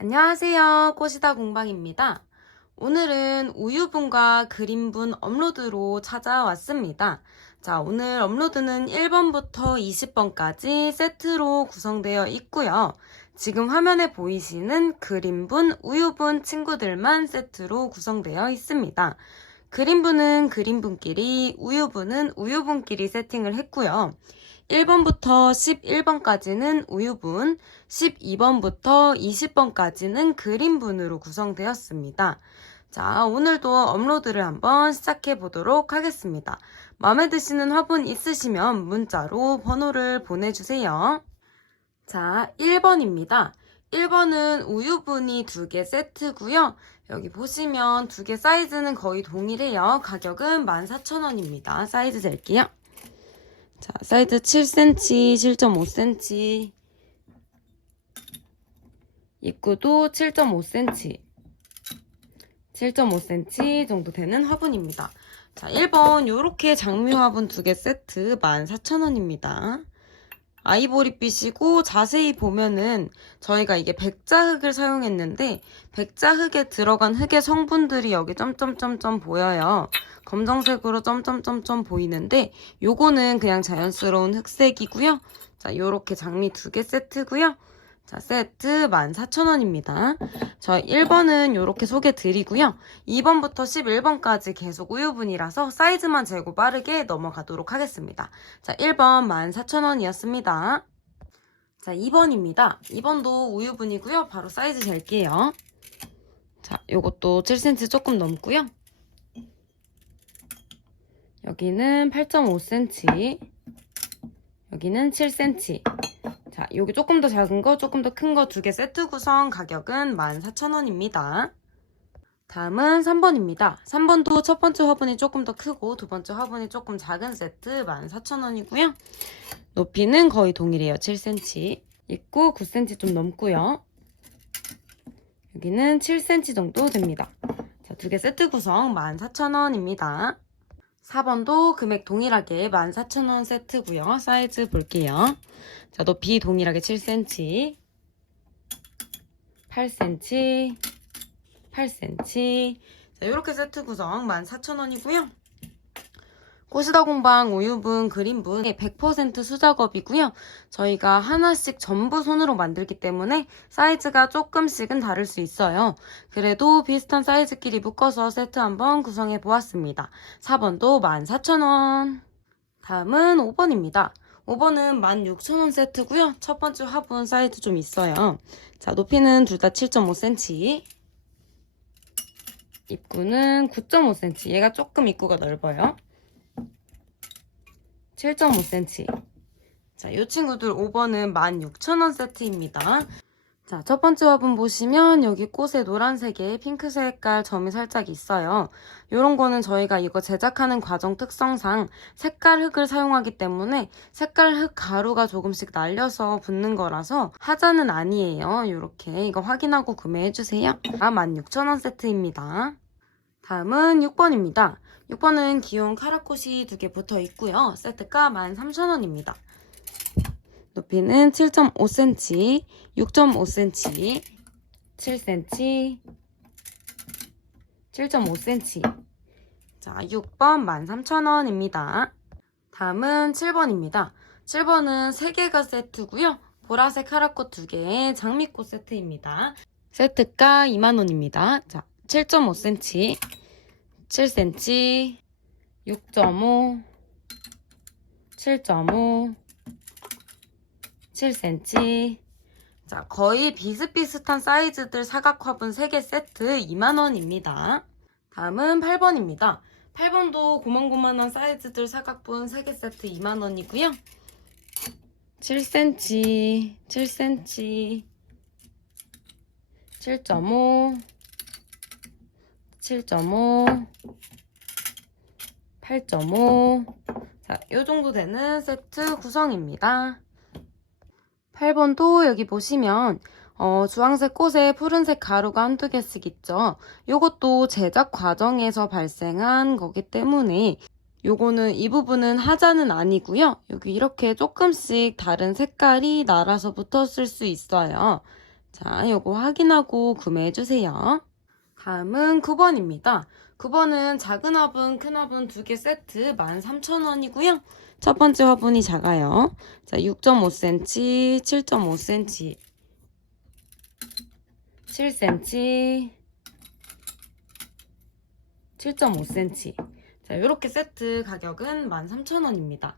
안녕하세요. 꽃이다 공방입니다. 오늘은 우유분과 그림분 업로드로 찾아왔습니다. 자, 오늘 업로드는 1번부터 20번까지 세트로 구성되어 있고요. 지금 화면에 보이시는 그림분, 우유분 친구들만 세트로 구성되어 있습니다. 그림분은 그림분끼리, 우유분은 우유분끼리 세팅을 했고요. 1번부터 11번까지는 우유분, 12번부터 20번까지는 그림분으로 구성되었습니다. 자, 오늘도 업로드를 한번 시작해 보도록 하겠습니다. 마음에 드시는 화분 있으시면 문자로 번호를 보내주세요. 자, 1번입니다. 1번은 우유분이 두 개 세트고요. 여기 보시면 두 개 사이즈는 거의 동일해요. 가격은 14,000원입니다. 사이즈 잴게요. 자, 사이즈 7cm, 7.5cm. 입구도 7.5cm. 7.5cm 정도 되는 화분입니다. 자, 1번 요렇게 장미 화분 두 개 세트 14,000원입니다. 아이보리빛이고 자세히 보면은 저희가 이게 백자흙을 사용했는데 백자흙에 들어간 흙의 성분들이 여기 점점점점 보여요. 검정색으로 점점점점 보이는데 요거는 그냥 자연스러운 흑색이고요. 자, 요렇게 장미 두 개 세트고요. 자, 세트 14,000원입니다. 저 1번은 요렇게 소개 드리고요. 2번부터 11번까지 계속 우유분이라서 사이즈만 재고 빠르게 넘어가도록 하겠습니다. 자, 1번 14,000원이었습니다. 자, 2번입니다. 2번도 우유분이고요. 바로 사이즈 잴게요. 자, 요것도 7cm 조금 넘고요. 여기는 8.5cm. 여기는 7cm. 자, 여기 조금 더 작은 거, 조금 더 큰 거 두 개 세트 구성 가격은 14,000원입니다. 다음은 3번입니다. 3번도 첫 번째 화분이 조금 더 크고 두 번째 화분이 조금 작은 세트 14,000원이고요. 높이는 거의 동일해요. 7cm. 입구 9cm 좀 넘고요. 여기는 7cm 정도 됩니다. 자, 두 개 세트 구성 14,000원입니다. 4번도 금액 동일하게 14,000원 세트고요. 사이즈 볼게요. 자, 높이 동일하게 7cm, 8cm, 8cm. 자, 이렇게 세트 구성 14,000원이고요. 꽃이다 공방 우유분 그린분 100% 수작업이고요. 저희가 하나씩 전부 손으로 만들기 때문에 사이즈가 조금씩은 다를 수 있어요. 그래도 비슷한 사이즈끼리 묶어서 세트 한번 구성해 보았습니다. 4번도 14,000원. 다음은 5번입니다. 5번은 16,000원 세트고요. 첫 번째 화분 사이즈 좀 있어요. 자, 높이는 둘 다 7.5cm. 입구는 9.5cm. 얘가 조금 입구가 넓어요. 7.5cm. 자, 이 친구들 5번은 16,000원 세트입니다. 자, 첫 번째 화분 보시면 여기 꽃에 노란색에 핑크 색깔 점이 살짝 있어요. 이런 거는 저희가 이거 제작하는 과정 특성상 색깔 흙을 사용하기 때문에 색깔 흙 가루가 조금씩 날려서 붙는 거라서 하자는 아니에요. 이렇게 이거 확인하고 구매해주세요. 아, 16,000원 세트입니다. 다음은 6번입니다. 6번은 귀여운 카라꽃이 두 개 붙어 있고요. 세트가 13,000원입니다. 높이는 7.5cm, 6.5cm, 7cm, 7.5cm. 자, 6번 13,000원입니다. 다음은 7번입니다. 7번은 3개가 세트고요. 보라색 카라꽃 2개의 장미꽃 세트입니다. 세트가 2만원입니다. 자, 7.5cm, 7cm, 6.5, 7.5, 7cm. 자, 거의 비슷비슷한 사이즈들 사각 화분 3개 세트 2만원입니다. 다음은 8번입니다. 8번도 고만고만한 사이즈들 사각분 3개 세트 2만원이고요. 7cm, 7cm, 7.5, 7.5, 8.5. 자, 요 정도 되는 세트 구성입니다. 8번도 여기 보시면 어, 주황색 꽃에 푸른색 가루가 한두 개씩 있죠. 요것도 제작 과정에서 발생한 거기 때문에 요거는 이 부분은 하자는 아니고요. 여기 이렇게 조금씩 다른 색깔이 날아서 붙었을 수 있어요. 자, 요거 확인하고 구매해 주세요. 다음은 9번입니다. 9번은 작은 화분, 큰 화분 두 개 세트 13,000원이고요. 첫 번째 화분이 작아요. 자, 6.5cm, 7.5cm, 7cm, 7.5cm. 자, 이렇게 세트 가격은 13,000원입니다.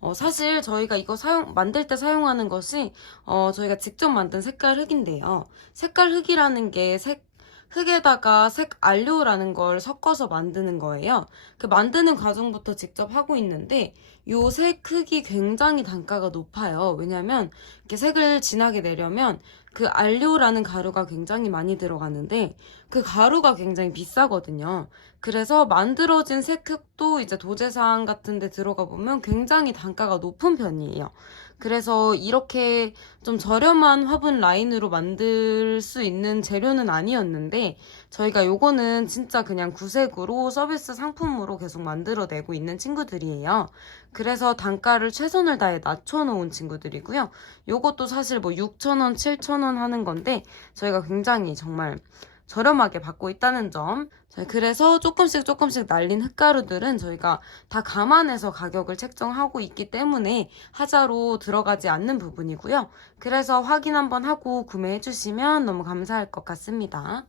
어, 사실 저희가 이거 사용, 만들 때 사용하는 것이, 어, 저희가 직접 만든 색깔 흙인데요. 색깔 흙이라는 게 색, 흙에다가 색 안료라는 걸 섞어서 만드는 거예요. 그 만드는 과정부터 직접 하고 있는데, 요색 흙이 굉장히 단가가 높아요. 왜냐면, 이렇게 색을 진하게 내려면, 그 안료라는 가루가 굉장히 많이 들어가는데, 그 가루가 굉장히 비싸거든요. 그래서 만들어진 색흙도 이제 도제상 같은 데 들어가 보면 굉장히 단가가 높은 편이에요. 그래서 이렇게 좀 저렴한 화분 라인으로 만들 수 있는 재료는 아니었는데 저희가 요거는 진짜 그냥 구색으로 서비스 상품으로 계속 만들어내고 있는 친구들이에요. 그래서 단가를 최선을 다해 낮춰놓은 친구들이고요. 요것도 사실 뭐 6,000원, 7,000원 하는 건데 저희가 굉장히 정말 저렴하게 받고 있다는 점. 자, 그래서 조금씩 조금씩 날린 흙가루들은 저희가 다 감안해서 가격을 책정하고 있기 때문에 하자로 들어가지 않는 부분이고요. 그래서 확인 한번 하고 구매해 주시면 너무 감사할 것 같습니다.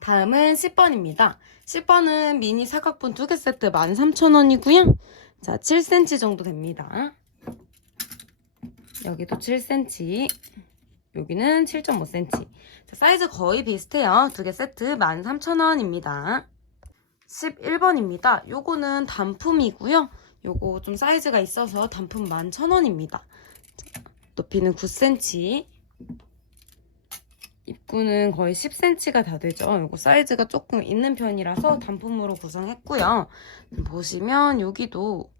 다음은 10번입니다. 10번은 미니 사각분 두 개 세트 13,000원이고요. 자, 7cm 정도 됩니다. 여기도 7cm. 여기는 7.5cm. 자, 사이즈 거의 비슷해요. 두 개 세트 13,000원입니다. 11번입니다. 요거는 단품이고요. 요거 좀 사이즈가 있어서 단품 11,000원입니다. 높이는 9cm. 입구는 거의 10cm가 다 되죠. 요거 사이즈가 조금 있는 편이라서 단품으로 구성했고요. 보시면 여기도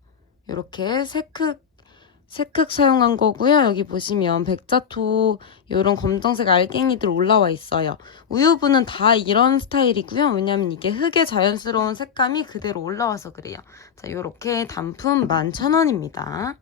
이렇게 색흑 색흑 사용한 거고요. 여기 보시면 백자토 이런 검정색 알갱이들 올라와 있어요. 우유부는 다 이런 스타일이고요. 왜냐면 이게 흙의 자연스러운 색감이 그대로 올라와서 그래요. 자, 이렇게 단품 11,000원입니다.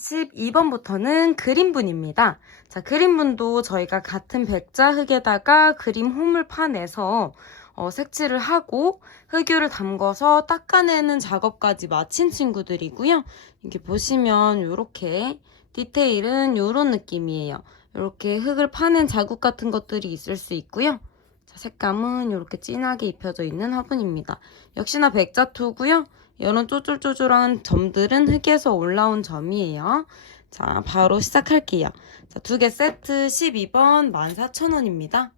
12번부터는 그림분입니다. 자, 그림분도 저희가 같은 백자 흙에다가 그림 홈을 파내서 어, 색칠을 하고 흙유를 담궈서 닦아내는 작업까지 마친 친구들이고요. 이렇게 보시면 이렇게 디테일은 이런 느낌이에요. 이렇게 흙을 파낸 자국 같은 것들이 있을 수 있고요. 자, 색감은 이렇게 진하게 입혀져 있는 화분입니다. 역시나 백자토고요. 이런 쪼줄쪼줄한 점들은 흙에서 올라온 점이에요. 자, 바로 시작할게요. 자, 두 개 세트 12번 14,000원입니다.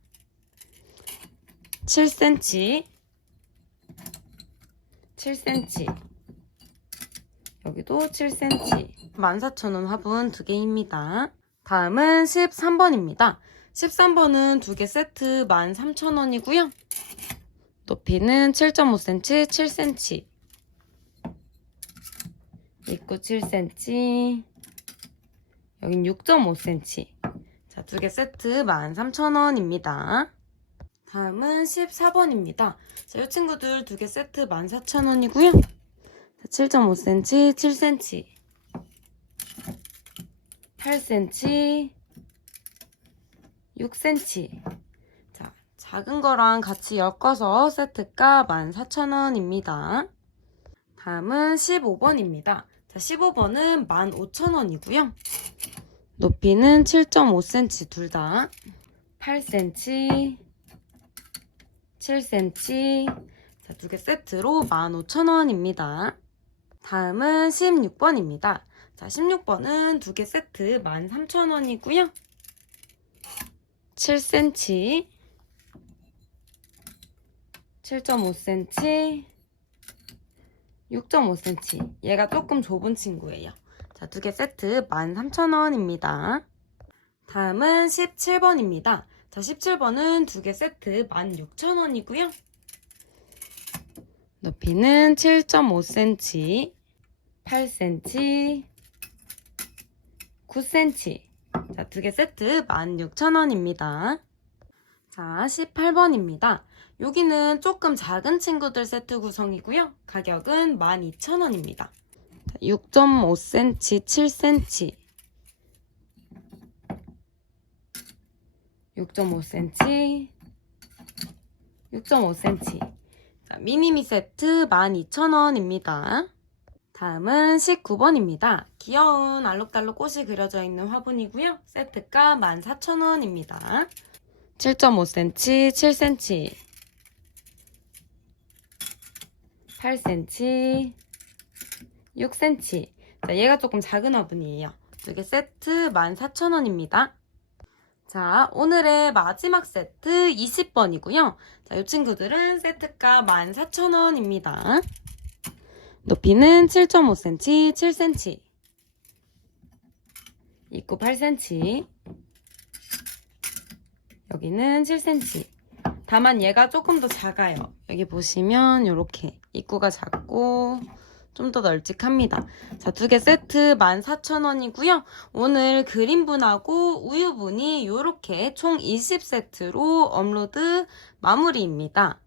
7cm 7cm 여기도 7cm 14,000원 화분 두 개입니다. 다음은 13번입니다. 13번은 두 개 세트 13,000원이고요. 높이는 7.5cm, 7cm 입구 7cm 여긴 6.5cm 자, 두 개 세트 13,000원입니다. 다음은 14번입니다. 자, 이 친구들 두 개 세트 14,000원이고요. 7.5cm, 7cm, 8cm, 6cm. 자, 작은 거랑 같이 엮어서 세트가 14,000원입니다. 다음은 15번입니다. 자, 15번은 15,000원이고요. 높이는 7.5cm 둘 다. 8cm, 7cm. 자, 두 개 세트로 15,000원입니다. 다음은 16번입니다. 자, 16번은 두 개 세트 13,000원이고요. 7cm, 7.5cm, 6.5cm. 얘가 조금 좁은 친구예요. 자, 두 개 세트 13,000원입니다. 다음은 17번입니다. 자, 17번은 두 개 세트 16,000원이고요. 높이는 7.5cm, 8cm, 9cm. 자, 두 개 세트 16,000원입니다. 자, 18번입니다. 여기는 조금 작은 친구들 세트 구성이고요. 가격은 12,000원입니다. 6.5cm, 7cm. 6.5cm, 6.5cm. 자, 미니미 세트 12,000원입니다. 다음은 19번입니다. 귀여운 알록달록 꽃이 그려져 있는 화분이고요. 세트가 14,000원입니다. 7.5cm, 7cm, 8cm, 6cm. 자, 얘가 조금 작은 화분이에요. 두 개 세트 14,000원입니다. 자, 오늘의 마지막 세트 20번이고요. 자, 이 친구들은 세트가 14,000원입니다. 높이는 7.5cm, 7cm. 입구 8cm. 여기는 7cm. 다만 얘가 조금 더 작아요. 여기 보시면 이렇게 입구가 작고 좀 더 널찍합니다. 자, 두 개 세트 14,000원이고요. 오늘 그린분하고 우유분이 이렇게 총 20세트로 업로드 마무리입니다.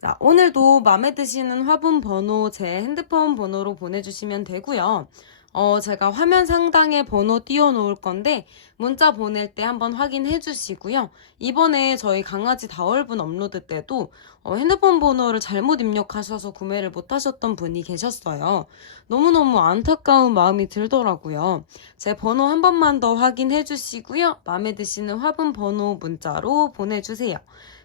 자, 오늘도 마음에 드시는 화분 번호 제 핸드폰 번호로 보내주시면 되고요. 어, 제가 화면 상단에 번호 띄워 놓을 건데, 문자 보낼 때 한번 확인해 주시고요. 이번에 저희 강아지 다월분 업로드 때도 어, 핸드폰 번호를 잘못 입력하셔서 구매를 못 하셨던 분이 계셨어요. 너무너무 안타까운 마음이 들더라고요. 제 번호 한 번만 더 확인해 주시고요. 마음에 드시는 화분 번호 문자로 보내주세요.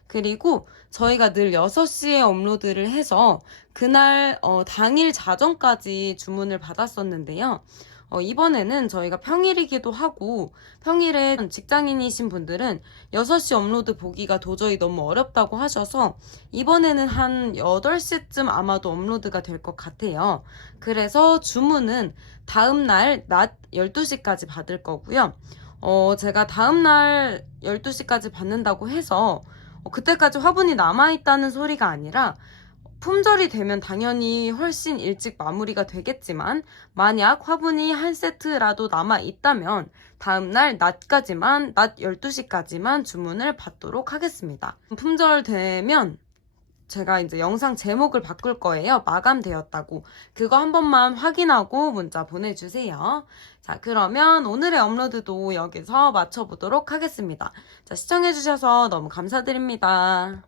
그리고 저희가 늘 6시에 업로드를 해서 그날 어, 당일 자정까지 주문을 받았었는데요. 어, 이번에는 저희가 평일이기도 하고 평일에 직장인이신 분들은 6시 업로드 보기가 도저히 너무 어렵다고 하셔서 이번에는 한 8시쯤 아마도 업로드가 될 것 같아요. 그래서 주문은 다음날 낮 12시까지 받을 거고요. 어, 제가 다음날 12시까지 받는다고 해서 어, 그때까지 화분이 남아있다는 소리가 아니라 품절이 되면 당연히 훨씬 일찍 마무리가 되겠지만 만약 화분이 한 세트라도 남아 있다면 다음날 낮까지만 낮 12시까지만 주문을 받도록 하겠습니다. 품절되면 제가 이제 영상 제목을 바꿀 거예요. 마감되었다고. 그거 한 번만 확인하고 문자 보내주세요. 자, 그러면 오늘의 업로드도 여기서 마쳐보도록 하겠습니다. 자, 시청해주셔서 너무 감사드립니다.